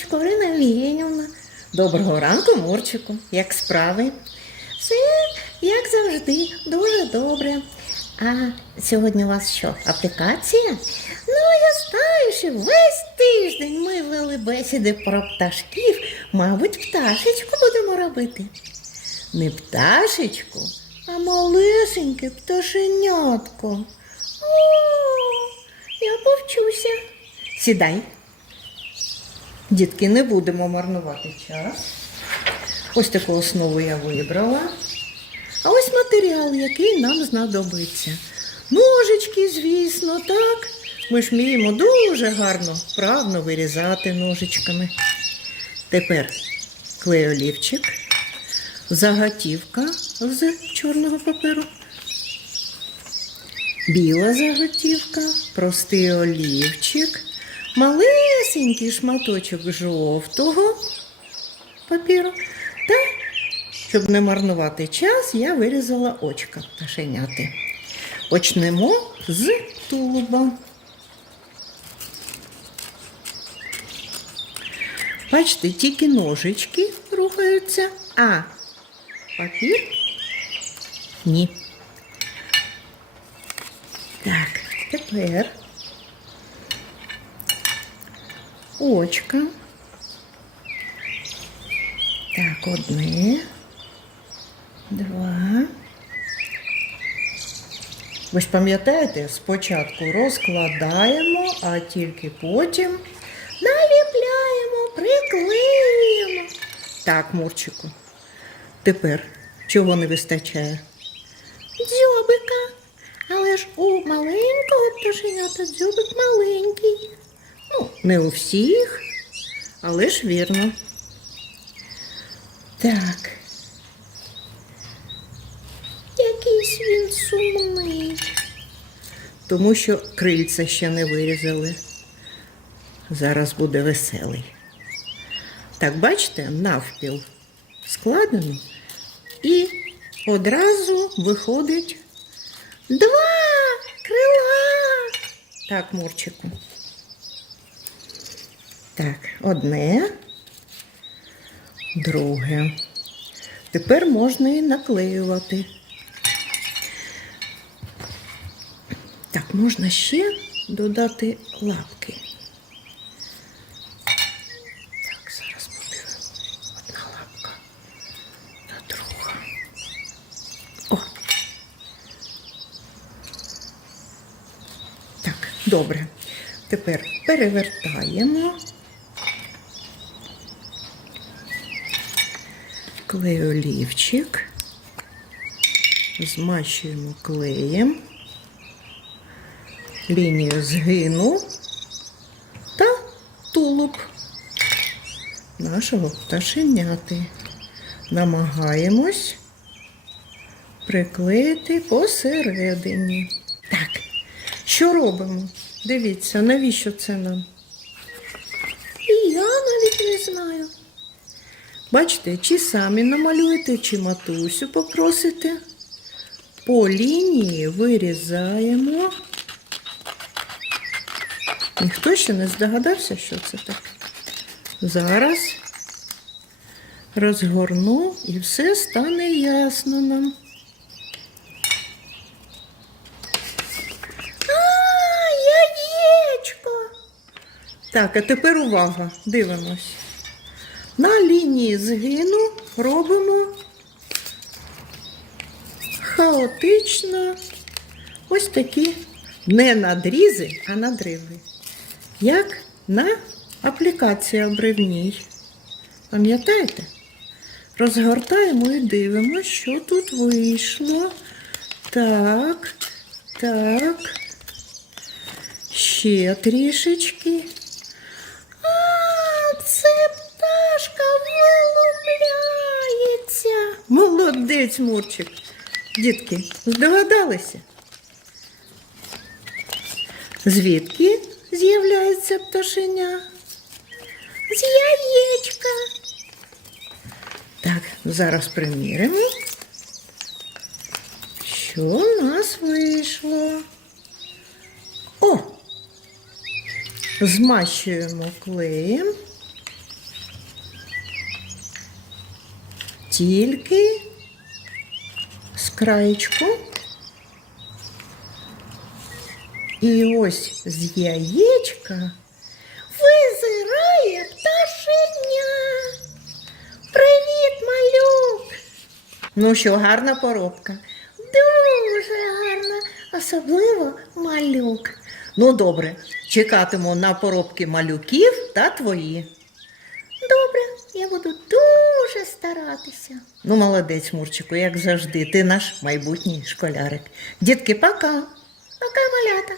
Весняного Ірина Євгенівна. Доброго ранку, Мурчику. Як справи? Все, як завжди, дуже добре. А сьогодні у вас що, аплікація? Ну, я знаю, що весь тиждень ми вели бесіди про пташків. Мабуть, пташечку будемо робити. Не пташечку, а малесеньке пташенятко. О, я повчуся. Сідай. Дітки, не будемо марнувати час. Ось таку основу я вибрала. А ось матеріал, який нам знадобиться. Ножички, звісно, так. Ми ж вміємо дуже гарно, вправно вирізати ножичками. Тепер клеолівчик, заготівка з чорного паперу, біла заготівка, простий олівчик, малесенький шматочок жовтого папіру та, щоб не марнувати час, я вирізала очка пташеняти. Почнемо з тулуба. Бачите, тільки ножички рухаються, а папір ні. Так, тепер очка. Так, одне, два. Ви ж пам'ятаєте, спочатку розкладаємо, а тільки потім наліпляємо, приклеюємо. Так, Мурчику. Тепер чого не вистачає? Дзьобика. Але ж у маленького пташенята дзьобик маленький. Ну, не у всіх, але ж вірно. Так. Якийсь він сумний. Тому що крильця ще не вирізали. Зараз буде веселий. Так, бачите, навпіл складено. І одразу виходить два крила. Так, Мурчику. Так, одне, друге. Тепер можна і наклеювати. Так, можна ще додати лапки. Так, зараз буде одна лапка та друга. О. Так, добре. Тепер перевертаємо. Клеолівчик. Змащуємо клеєм. Лінію згину та тулуб нашого пташеняти. Намагаємось приклеїти посередині. Так, що робимо? Дивіться, навіщо це нам? І я навіть не знаю. Бачите, чи самі намалюєте, чи матусю попросите. По лінії вирізаємо. Ніхто ще не здогадався, що це таке. Зараз розгорну і все стане ясно нам. А, яєчко. Так, а тепер увага, дивимось. На лінії згину робимо хаотично ось такі не надрізи, а надриви. Як на аплікації обривній. Пам'ятаєте? Розгортаємо і дивимося, що тут вийшло. Так, так. Ще трішечки. Молодець, Мурчик. Дітки, здогадалися? Звідки з'являється пташеня? З яєчка. Так, зараз приміримо. Що у нас вийшло? О! Змащуємо клеєм. Тільки краєчку. І ось з яєчка визирає пташеня. Привіт, малюк! Ну що, гарна поробка? Дуже гарна, особливо малюк. Ну, добре, чекатиму на поробки малюків та твої. Я буду дуже старатися. Ну, молодець, Мурчику, як завжди, ти наш майбутній школярик. Дітки, пока. Пока, малята.